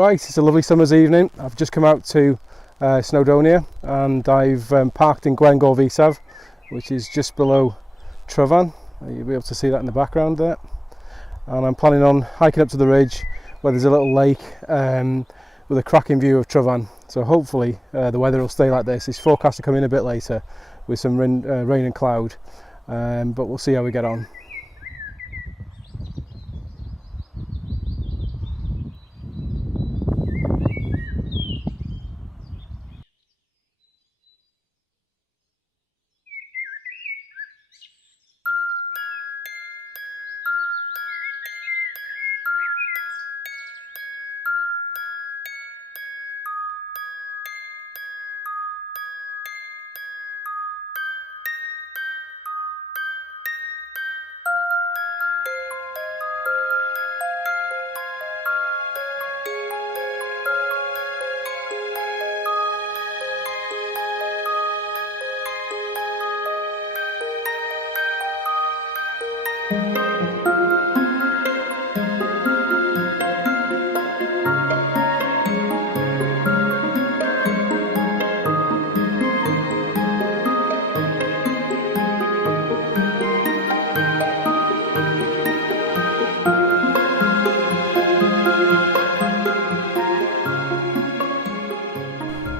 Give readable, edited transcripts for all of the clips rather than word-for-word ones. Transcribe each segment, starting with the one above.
Right, it's a lovely summer's evening. I've just come out to Snowdonia, and I've parked in Gwengor Visav, which is just below Tryfan. You'll be able to see that in the background there. And I'm planning on hiking up to the ridge where there's a little lake with a cracking view of Tryfan. So hopefully the weather will stay like this. It's forecast to come in a bit later with some rain and cloud, but we'll see how we get on.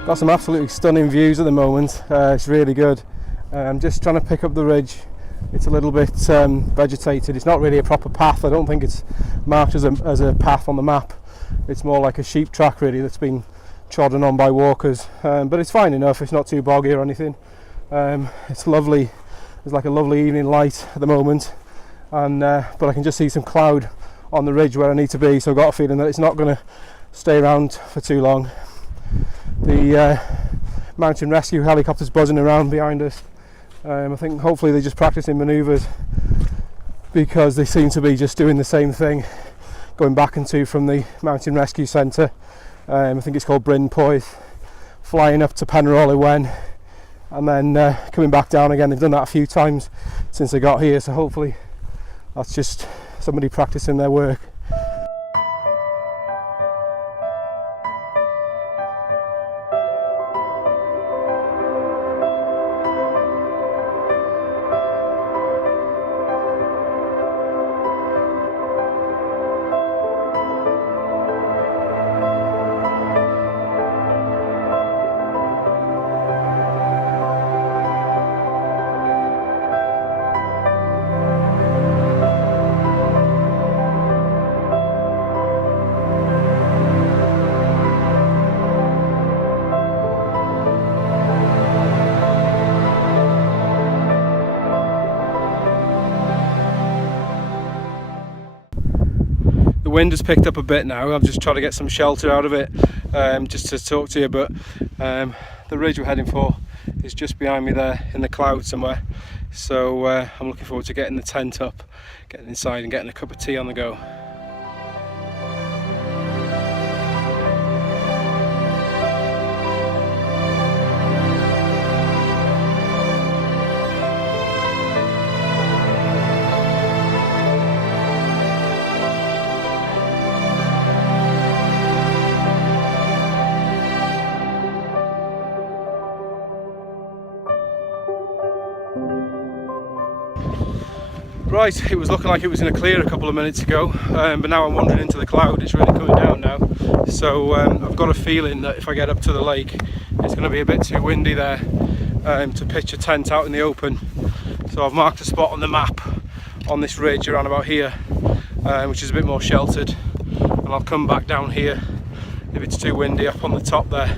Got some absolutely stunning views at the moment. It's really good. I'm just trying to pick up the ridge. It's a little bit vegetated. It's not really a proper path. I don't think it's marked as a path on the map. It's more like a sheep track really that's been trodden on by walkers, but it's fine enough. It's not too boggy or anything. It's lovely. There's like a lovely evening light at the moment, and but I can just see some cloud on the ridge where I need to be, so I've got a feeling that it's not going to stay around for too long. The mountain rescue helicopter's buzzing around behind us. I think hopefully they're just practicing manoeuvres, because they seem to be just doing the same thing, going back and to from the mountain rescue centre. I think it's called Bryn Poeth, flying up to Penrhol Ywen and then coming back down again. They've done that a few times since they got here, so hopefully that's just somebody practicing their work. The wind has picked up a bit now. I'm just trying to get some shelter out of it, just to talk to you, but the ridge we're heading for is just behind me there in the clouds somewhere, so I'm looking forward to getting the tent up, getting inside and getting a cup of tea on the go. Right, it was looking like it was going to clear a couple of minutes ago, but now I'm wandering into the cloud. It's really coming down now, so I've got a feeling that if I get up to the lake it's going to be a bit too windy there to pitch a tent out in the open. So I've marked a spot on the map on this ridge around about here, which is a bit more sheltered, and I'll come back down here if it's too windy up on the top there.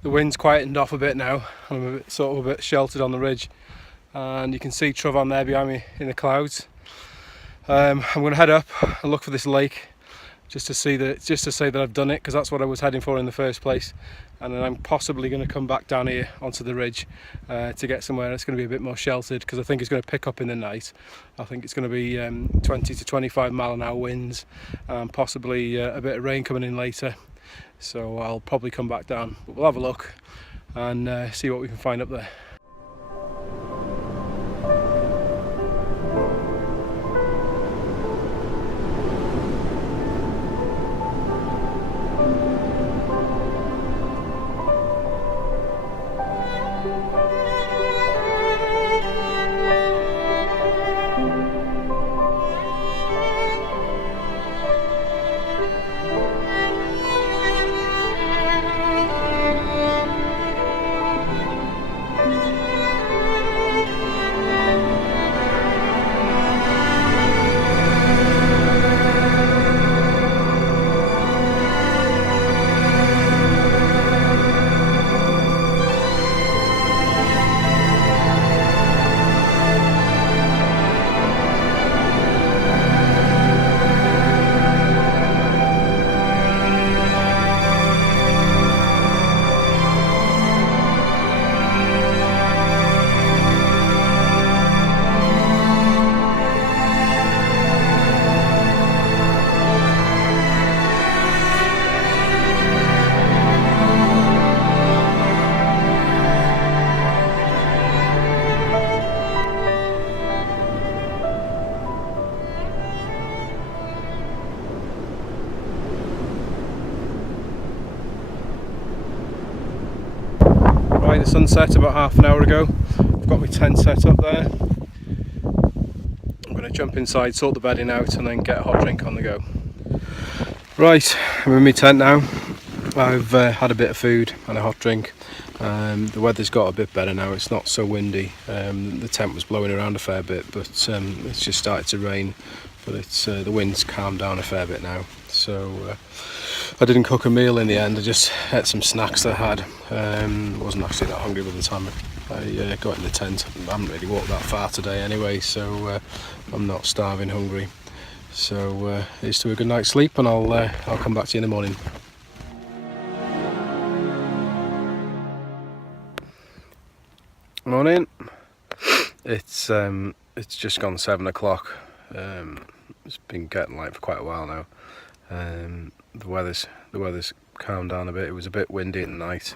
The wind's quietened off a bit now. I'm a bit sheltered on the ridge, and you can see Tryfan there behind me in the clouds. I'm going to head up and look for this lake, just to say that I've done it, because that's what I was heading for in the first place. And then I'm possibly going to come back down here onto the ridge to get somewhere that's going to be a bit more sheltered, because I think it's going to pick up in the night. I think it's going to be 20 to 25 mile an hour winds, and possibly a bit of rain coming in later. So I'll probably come back down, but we'll have a look and see what we can find up there. right, the sun set about half an hour ago. I've got my tent set up there. I'm going to jump inside, sort the bedding out and then get a hot drink on the go. Right, I'm in my tent now. I've had a bit of food and a hot drink. The weather's got a bit better now, it's not so windy. The tent was blowing around a fair bit, but it's just started to rain. But it's the wind's calmed down a fair bit now. So I didn't cook a meal in the end, I just ate some snacks that I had. Wasn't actually that hungry by the time I got in the tent. I haven't really walked that far today anyway, so I'm not starving hungry. So here's to a good night's sleep, and I'll come back to you in the morning. Morning. It's just gone 7 o'clock. It's been getting light for quite a while now. The weather's calmed down a bit. It was a bit windy at night,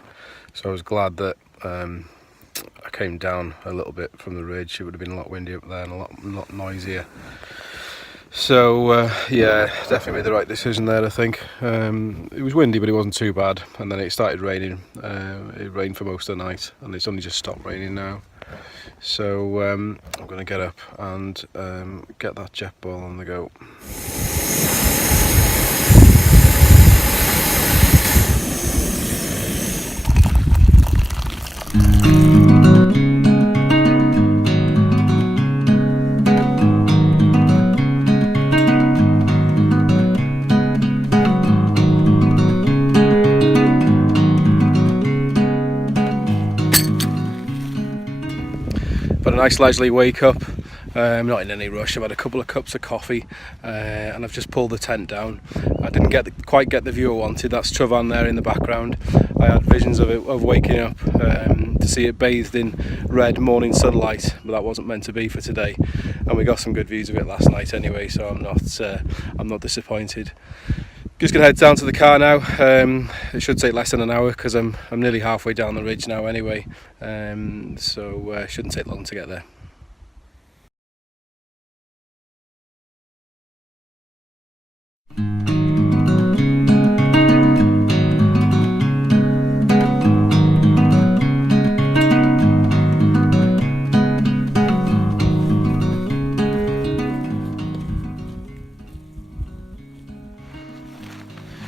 so I was glad that I came down a little bit from the ridge. It would have been a lot windier up there and a lot noisier. So yeah, definitely made the right decision there, I think. It was windy, but it wasn't too bad, and then it started raining. It rained for most of the night, and it's only just stopped raining now. So I'm going to get up and get that jet ball on the go. But a nice leisurely wake up. I'm not in any rush. I've had a couple of cups of coffee and I've just pulled the tent down. I didn't quite get the view I wanted. That's Tryfan there in the background. I had visions of waking up to see it bathed in red morning sunlight, but that wasn't meant to be for today. And we got some good views of it last night anyway, so I'm not disappointed. Just gonna head down to the car now. It should take less than an hour because I'm nearly halfway down the ridge now anyway, so it shouldn't take long to get there.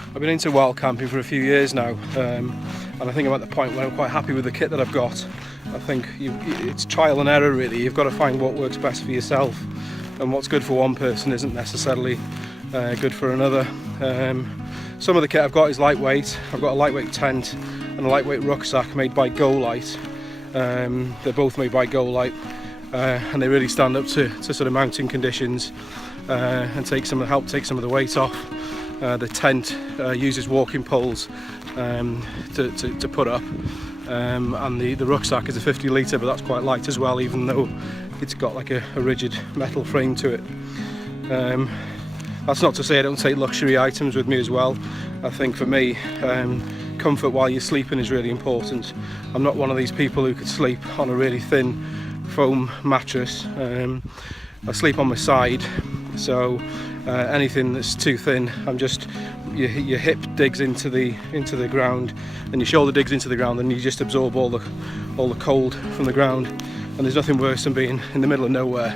I've been into wild camping for a few years now, and I think I'm at the point where I'm quite happy with the kit that I've got. I think it's trial and error really. You've got to find what works best for yourself, and what's good for one person isn't necessarily good for another. Some of the kit I've got is lightweight. I've got a lightweight tent and a lightweight rucksack made by Go-Lite. They're both made by Go-Lite, and they really stand up to sort of mountain conditions and help take some of the weight off. The tent uses walking poles to put up, and the rucksack is a 50 litre, but that's quite light as well, even though it's got like a rigid metal frame to it. That's not to say I don't take luxury items with me as well. I think for me, comfort while you're sleeping is really important. I'm not one of these people who could sleep on a really thin foam mattress. I sleep on my side, so anything that's too thin, your hip digs into the ground, and your shoulder digs into the ground, and you just absorb all the cold from the ground. And there's nothing worse than being in the middle of nowhere,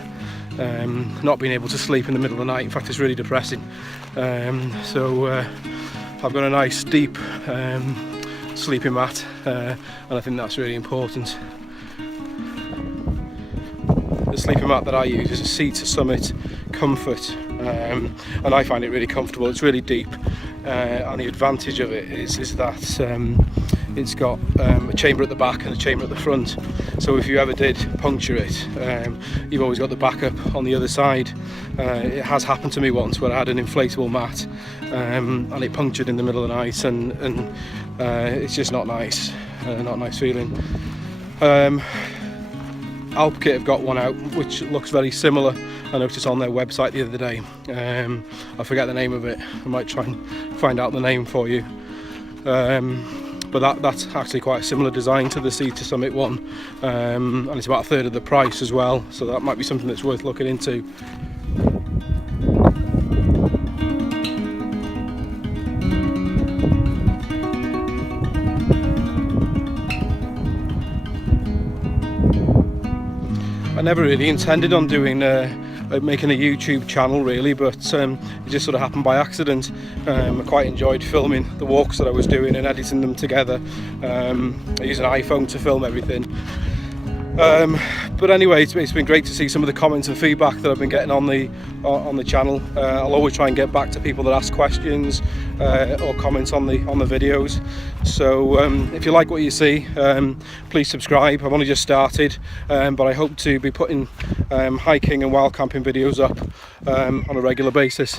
not being able to sleep in the middle of the night. In fact, it's really depressing. So I've got a nice deep sleeping mat, and I think that's really important. The sleeping mat that I use is a Sea to Summit Comfort, and I find it really comfortable. It's really deep, and the advantage of it is that it's got a chamber at the back and a chamber at the front, so if you ever did puncture it, you've always got the backup on the other side. It has happened to me once where I had an inflatable mat and it punctured in the middle of the night, and it's just not nice, not a nice feeling. Alp Kit have got one out which looks very similar. I noticed on their website the other day. I forget the name of it. I might try and find out the name for you. But that's actually quite a similar design to the Sea to Summit one, and it's about a third of the price as well. So that might be something that's worth looking into. never really intended on doing making a YouTube channel really, but it just sort of happened by accident. I quite enjoyed filming the walks that I was doing and editing them together. I use an iPhone to film everything. But anyway, it's been great to see some of the comments and feedback that I've been getting on the channel. I'll always try and get back to people that ask questions or comments on the videos. So if you like what you see, please subscribe. I've only just started, but I hope to be putting hiking and wild camping videos up on a regular basis.